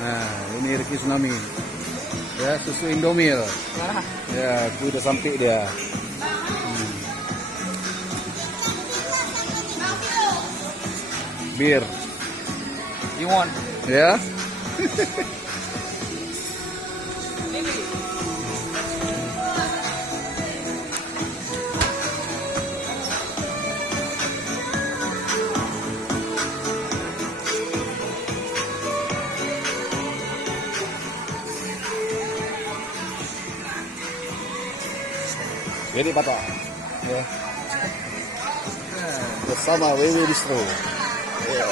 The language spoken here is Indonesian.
Nah, ini Ricky Tsunami. Ya, susu Indomil. Ya, aku udah sampai dia. Bir. You want? Ya. Jadi Pak Tok. Ya. Bersama WW Bistro. Ya.